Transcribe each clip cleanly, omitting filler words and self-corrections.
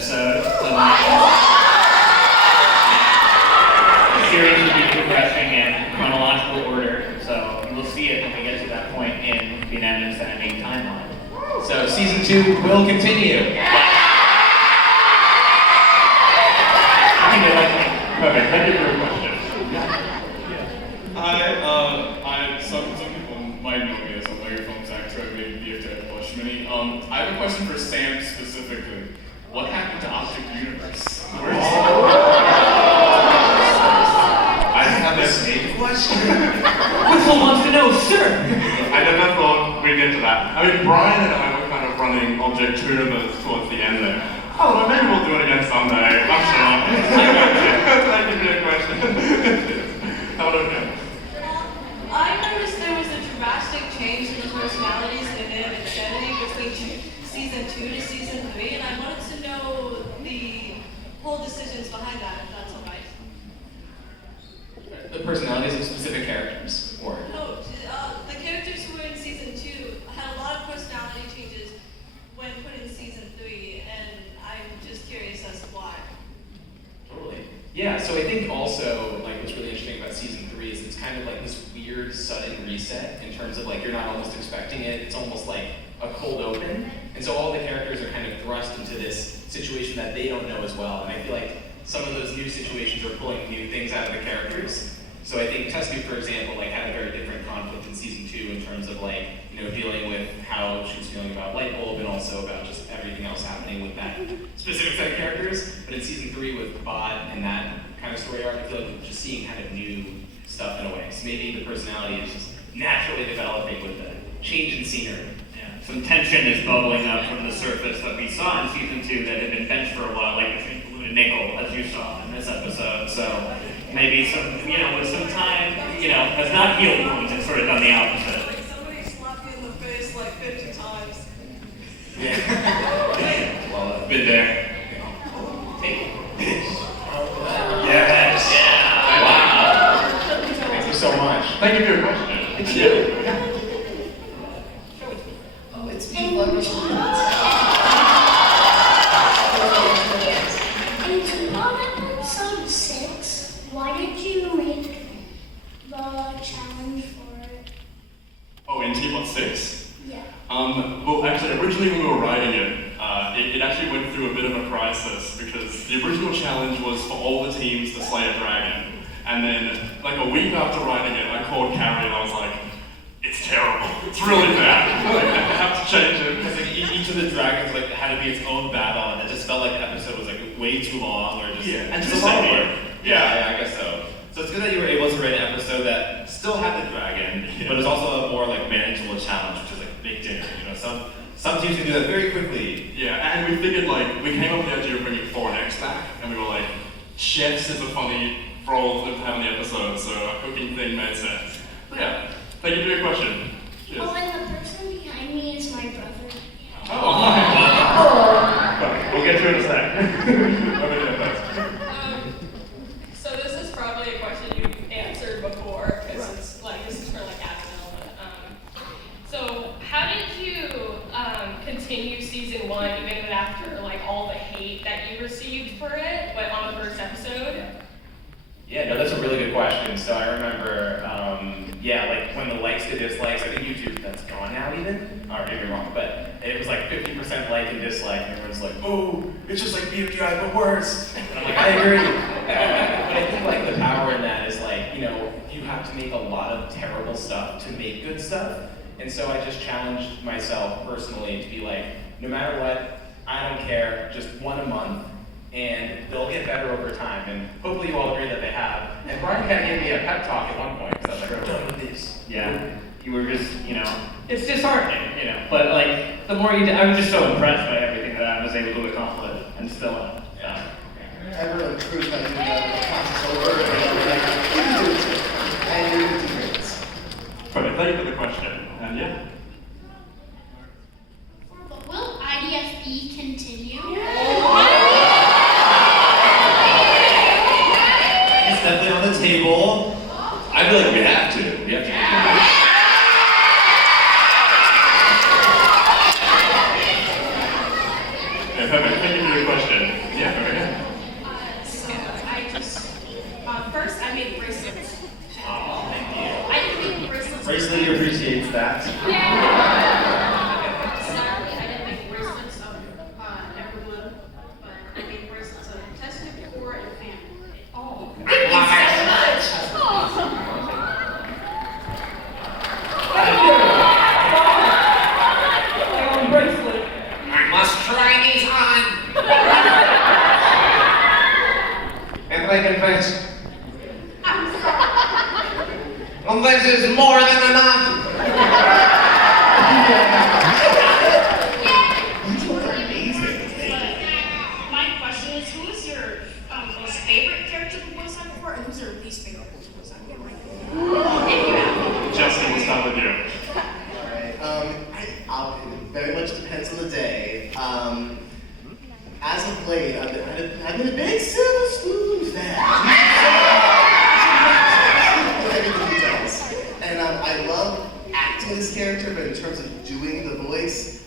episode. So the series will be progressing in chronological order, so you'll see it when we get to that point in the unanimous ending timeline. So season 2 will continue. Perfect, thank you for your question. Hi, some people might know me as a Larry Films actor at Bfdi Ii. I have a question for Sam specifically. What happened to Object Universe? I have the same question. Whistle wants to know, sir! I never thought we'd get to that. I mean, Brian and I were kind of running Object Universe towards the end there. Oh, well, maybe we'll do it again someday. I'm sure. Thank you for your question. How about you? I noticed there was a drastic change in the personalities and the identity between season 2 to season 3, and I wanted to know the whole decisions behind that, if that's all right. The personalities of specific characters, or No, the characters who were in season 2 had a lot of personality changes when put in season 3, and I'm just curious as to why. totally. Yeah, so I think also like what's really interesting about season 3 is it's kind of like this weird sudden reset in terms of like you're not almost expecting it. It's almost like a cold open, and so all the characters are kind of thrust into this situation that they don't know as well. And I feel like some of those new situations are pulling new things out of the characters. So I think Tessby, for example, like had a very different conflict in season 2 in terms of like, you know, dealing with how she was feeling about Lightbulb and also about just everything else happening with that specific set of characters. But in season 3 with Bod and that kind of story arc, I feel like we're just seeing kind of new stuff in a way. So maybe the personality is just naturally developing with the change in scenery. Yeah. Some tension is bubbling up from the surface that we saw in season 2 that had been benched for a while, like between Blue and Nickel, as you saw in this episode. So maybe some, you know, with some time, you know, has not healed wounds and sort of done the opposite. Like somebody slapped you in the face like 50 times. Yeah. Well, I've been there. Yes. Yeah. Wow. Thank you so much. Thank you for your question. It's you. Oh, it's me, Bfdi In episode 6, why did you make the challenge for it? Oh, in T-Bot 6? Yeah. Well, actually, originally when we were writing it, it actually went through a bit of a crisis because the original challenge was for all the teams to slay a dragon. And then, like a week after writing it, I called Carrie and I was like, it's terrible. It's really bad. Like, I have to change it. Because like each of the dragons like had to be its own battle, and it just felt like the episode was like way too long, or just And just just a lot of like work. Yeah, I guess so. So it's good that you were able to write an episode that still had the dragon, but it's also a more like manageable challenge, which is like big dinner. You know, some teams can do that very quickly. Yeah, and we figured like, we came up with the idea of bringing 4X back, and we were like, chefs is a funny role to have in the episode, so a cooking thing made sense. But yeah, thank you for your question. Cheers. Oh, and the person behind me is my brother. Oh, we'll get to it in a sec. So this is probably a question you've answered before, because it's like this is for like Abigail. So how did you continue season 1 even after like all the hate that you received for it, but on the first episode? Yeah, no, that's a really good question. So I remember, like when the likes to dislikes, I think YouTube, that's gone now even, or maybe I'm wrong, but it was like 50% like and dislike, and everyone's like, oh, it's just like Bfdi, but worse. And I'm like, I agree. But I think like the power in that is like, you know, you have to make a lot of terrible stuff to make good stuff. And so I just challenged myself personally to be like, no matter what, I don't care, just one a month. And they'll get better over time, and hopefully you all agree that they have. And Brian kind of gave me a pep talk at one point, because I was like, we're done with this. Yeah, you were just, you know, it's disheartening, you know, but like, the more you did, I was just so impressed by everything that I was able to accomplish, and still am. Yeah. I really proved that the process over, and I was like, you can do it too. And you're going to do great. Perfect, thank you for the question. And yeah. But will IDFB continue? It's definitely on the table. I feel like we have to. We have to. Yeah, perfect, thank you for your question. it very much depends on the day. As of late, I've been a big Silver Spoon fan. Everything he does. And I love acting this character, but in terms of doing the voice,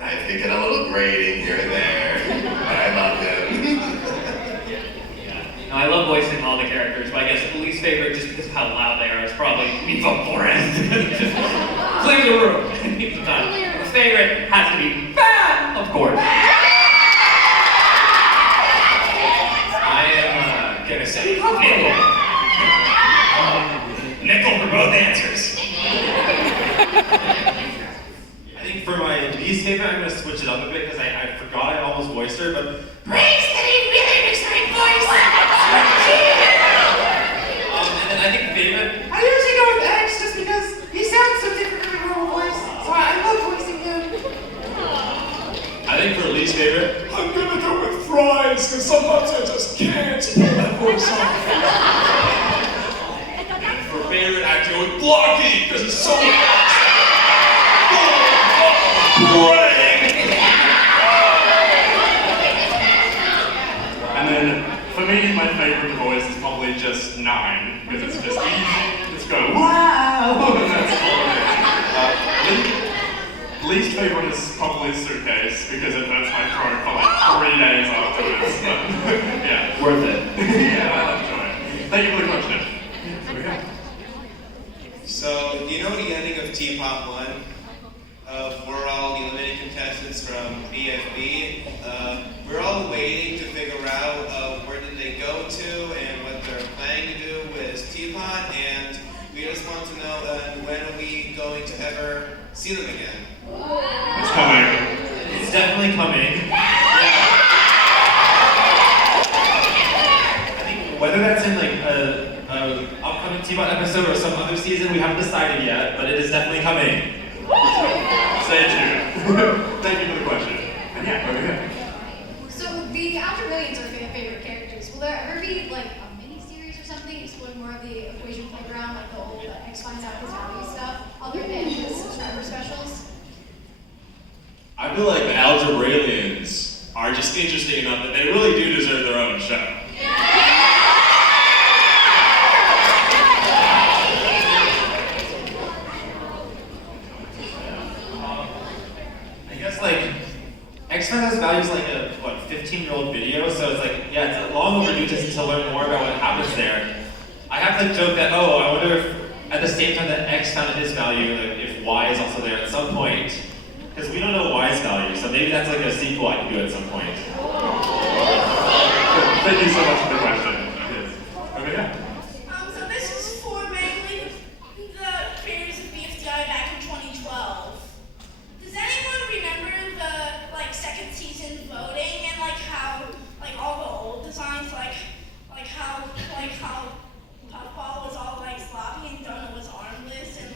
I think it a little grating here and there. But I love him. I love voicing all the characters, but I guess the least favorite, just because of how loud they are, is probably Meatball Forrest. Just clear the room. The favorite has to be Fat, of course. I am gonna say Nickel for both answers. I think for my least favorite, I'm gonna switch it up a bit because I forgot I almost voiced her, but praise that he really makes a great voice! And then I think favorite, I usually go with X just because he sounds so different from my normal voice, so I love voicing him. I think for least favorite, I'm gonna go with Fries because sometimes I just can't pull that voice off. And for favorite, I have to go with Blocky because he's so And then, for me, my favorite voice is probably just 9, because it's just easy. Just go, wow! And that's all it is. Least favorite is probably Suitcase, because it hurts my throat for like 3 days afterwards. But, yeah. Worth it. Yeah, I enjoy it. Thank you for the question. So, do you know the ending of T-Pop 1? We're all the eliminated contestants from BFB. We're all waiting to figure out where did they go to and what they're planning to do with Teapot, and we just want to know when are we going to ever see them again? It's coming. It's definitely coming. I think whether that's in like a upcoming T-Bot episode or some other season, we haven't decided yet, but it is definitely coming. Stay tuned. Thank you for the question. And yeah, over here. So the After Millions are my favorite characters. Will there ever be like a mini-series or something exploring more of the Equation Playground, like the old X finds out his value stuff, other than the subscriber specials? I feel like the Algebralians are just interesting enough that they really do deserve their own show. I guess like X-Files Value is like a 15-year-old video, so it's like it's long overdue just to learn more about what happens there. I have to joke that I wonder if at the same time that X found his value, like, if Y is also there at some point, because we don't know Y's value, so maybe that's like a sequel I can do at some point. Thank you so much for the question. Yes. Over here. So this is for mainly the creators of Bfdi back in 2012. Does anyone remember the second season voting and how all the old designs how Puffball was all sloppy and Donut was armless and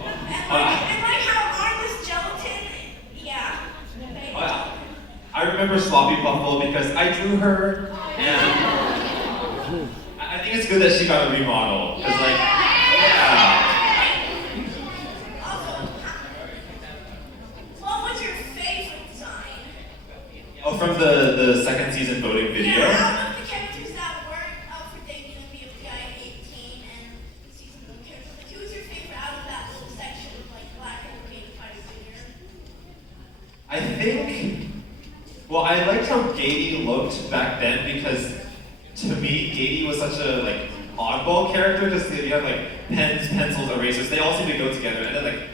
how armless gelatin, yeah. I remember Sloppy Puffball because I drew her, and I think it's good that she got a remodel. Because, Also, what was your favorite design? Oh, from the second season voting video? Yeah, out of the characters that weren't up for debut in Bfdi 18 and the season 1 characters, who was your favorite out of that little section of Black and Creative Fighter Jr.? I think, I liked how Gady looked back then because, to me, Gady was such a, oddball character because you have, pens, pencils, erasers, they all seem to go together, and then,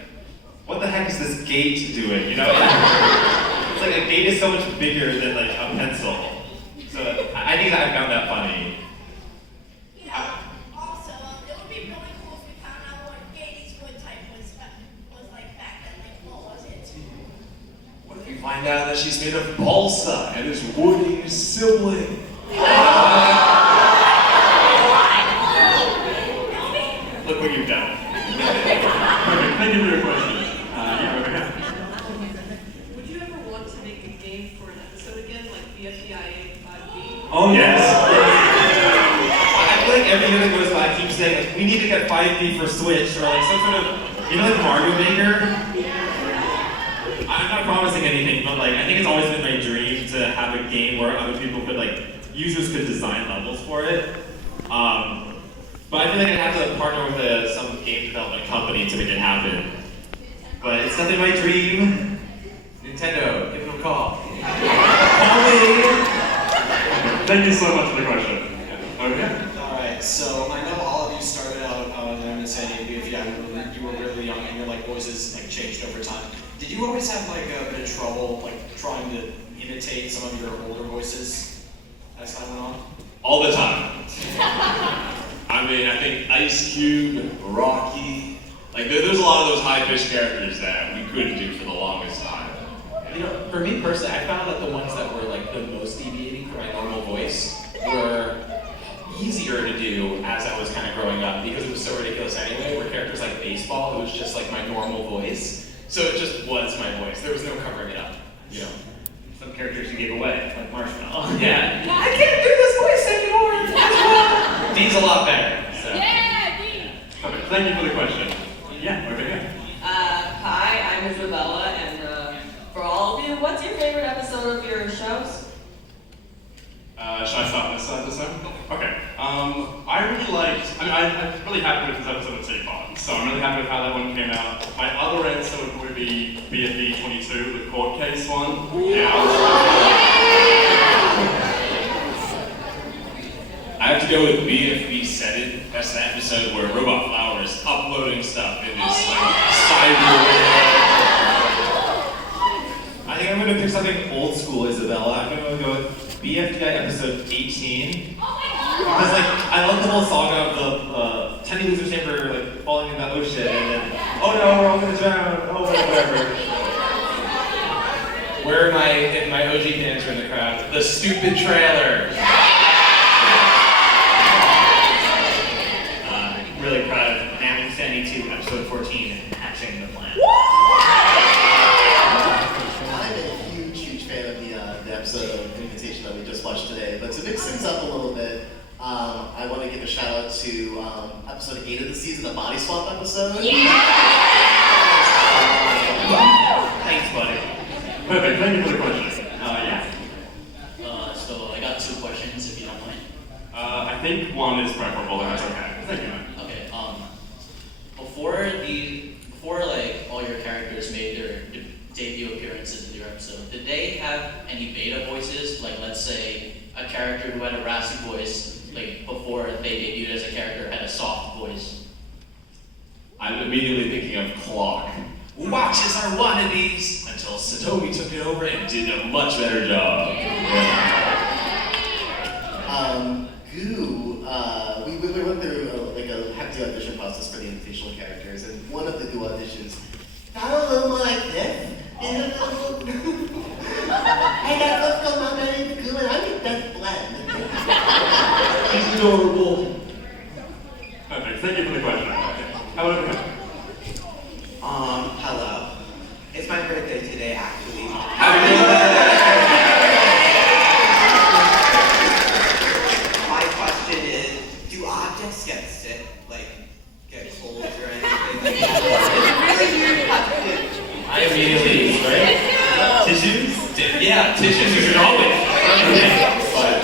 what the heck is this gate doing, you know? It's like a gate is so much bigger than, a pencil. So, I think that I found that funny. Yeah, also, it would be really cool if we found out what Gady's wood type was like back then, what was it? What if we find out that she's made of balsa and is Woody's sibling? Look what you've done. Perfect. Thank you for your question. Yeah, over here. Would you ever want to make a game for an episode again, like Bfdi Ii 5B? Oh yes. I feel like every year that goes by, I keep saying we need to get 5B for Switch or some sort of, Mario Maker. not promising anything, but like I think it's always been my dream to have a game where other people could users could design levels for it. But I feel like I have to partner with some game development company to make it happen. But it's definitely my dream. Nintendo, give them a call. Call me. Thank you so much for the question. Okay. Alright, so I know all of you started out in San Diego, you were really young and your voices changed over time. Did you always have a bit of trouble trying to imitate some of your older voices as time went on? All the time. I mean, I think Ice Cube, Rocky, there's a lot of those high-pitched characters that we couldn't do for the longest time. For me personally, I found that the ones that were the most deviating from my normal voice were easier to do as I was kind of growing up because it was so ridiculous anyway. Where characters like baseball, it was just my normal voice, so it just was my voice. There was no covering it up, Some characters you gave away, like Marshmallow. Yeah. I can't do this voice anymore. Dee's a lot better. So. Yeah, Dee. Okay, thank you for the question. Yeah, over here. Hi, I'm Isabella, and for all of you, what's your favorite episode of your shows? Should I start this episode? Okay. I really liked, I'm really happy with this episode of Teapot, so I'm really happy with how that one came out. My other answer would probably be Bfdi 22, the court case one. Yeah. I have to go with BFB 7. That's the episode where Robot Flower is uploading stuff in this cyber world. I think I'm gonna pick something old school, Isabella. I'm gonna go with BFDI episode 18. Because I love the whole saga of the 10 losers chamber falling in the ocean and then, oh no, we're all gonna drown, oh whatever. Where are my OG fans are in the crowd? The stupid trailer. Really proud of Animal Sandy 2, episode 14, hatching the plan. I'm a huge fan of the episode of Invitation that we just watched today. But to mix things up a little bit, I want to give a shout out to episode 8 of the season, the body swap episode. Yeah! Thanks, buddy. Perfect, thank you for the question. Yeah. So I got 2 questions, if you don't mind. I think one is preferable, and that's okay. Thank you, man. Okay. Before all your characters made their debut appearances in your episode, did they have any beta voices? Let's say a character who had a raspy voice, before they debuted as a character, had a soft voice. I'm immediately thinking of Clock. Watches are wannabes until Satomi took it over and did a much better job. Goo, we went through a hefty audition process for the invitational characters, and one of the Goo auditions got a little more like this. And a little, hey guys, what's going on? My name's Goo, and I'm your best friend. He's adorable. Perfect, thank you for the question. However, hello. It's my birthday today, actually. Happy birthday! My question is, do objects get sick? Get cold or anything? It's a really weird question. I immediately, tissues? Yeah, tissues is always. But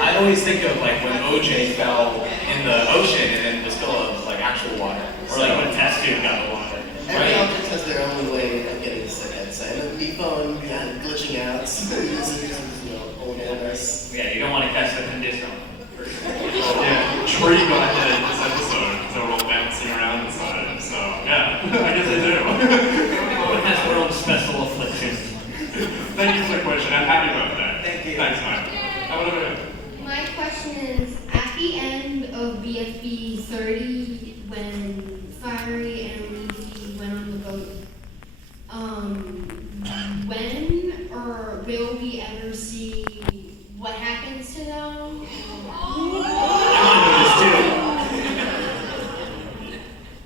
I always think of when OJ fell in the ocean and then was full of actual water. Or when test tube got the water. Every object has their own way of getting sick, I'd say. And the phone glitching out, using old illness. Yeah, you don't want to catch the condition. yeah, Tree got hit in this episode, so we're all bouncing around inside it. So, yeah, I guess they do. Everyone has their own special afflictions. Thank you for the question, and happy birthday. Thank you. Thanks, Mike. How about over here? My question is, at the end of BFB 30, when Fiery and Leafy went on the boat, when or will we ever see what happens to them?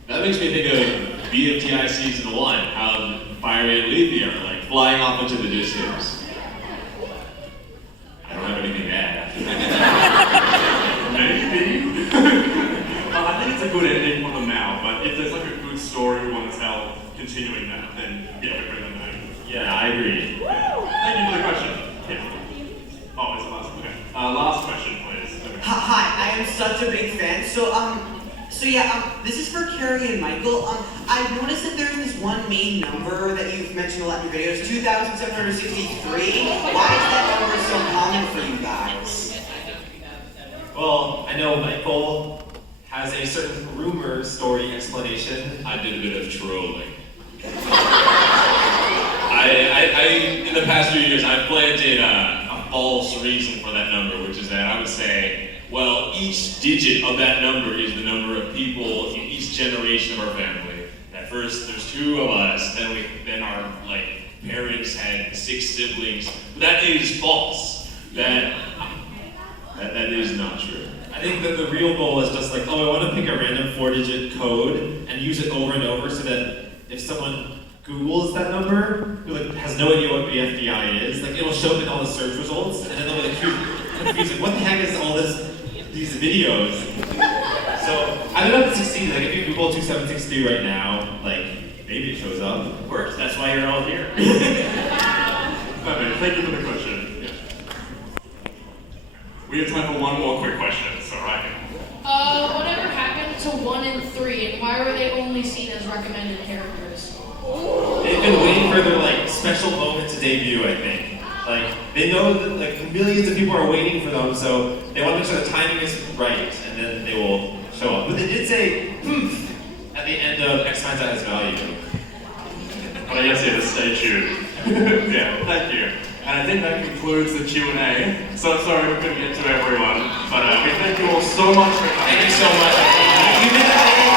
That makes me think of BFDI season 1, how Fiery and Leafy are flying off into the distance. I don't have anything to add after that. Maybe. I think it's a good ending for them now, but if there's a good story we want to tell continuing that, then yeah, we bring them back. Yeah, I agree. Thank you for the question. Yeah. Oh, it's the last one. Okay. Last question, please. Okay. Hi, I am such a big fan. This is for Carrie and Michael. I've noticed that there's this one main number that you've mentioned a lot in your videos, 2,763. Why is that number so common for you guys? Well, I know Michael has a certain rumor story explanation. I did a bit of trolling. I in the past few years, I've planted a false reason for that number, which is that I would say, well, each digit of that number is the number of people in each generation of our family. At first, there's 2 of us, then our parents had 6 siblings. But that is false. That is not true. I think that the real goal is just like, I want to pick a random 4-digit code and use it over and over so that if someone Googles that number, who has no idea what Bfdi is, it'll show up in all the search results, and then they'll be confused, what the heck is all these videos? So I don't know if it succeeded. If you Google 2763 right now, maybe it shows up. It works. That's why you're all here. Perfect. Thank you for the question. Yeah. We have time for one more quick question. So, right. Whatever happened to 1 and 3, and why were they only seen as recommended characters? They've been waiting for their special moment to debut, I think. They know that millions of people are waiting for them, so they want to make sure the timing is right, and then they will show up. But they did say at the end of X finds out his value. But I guess you have to stay tuned. Yeah, thank you. And I think that concludes the Q&A. So sorry we couldn't get to everyone, but we thank you all so much for coming. Thank you so much.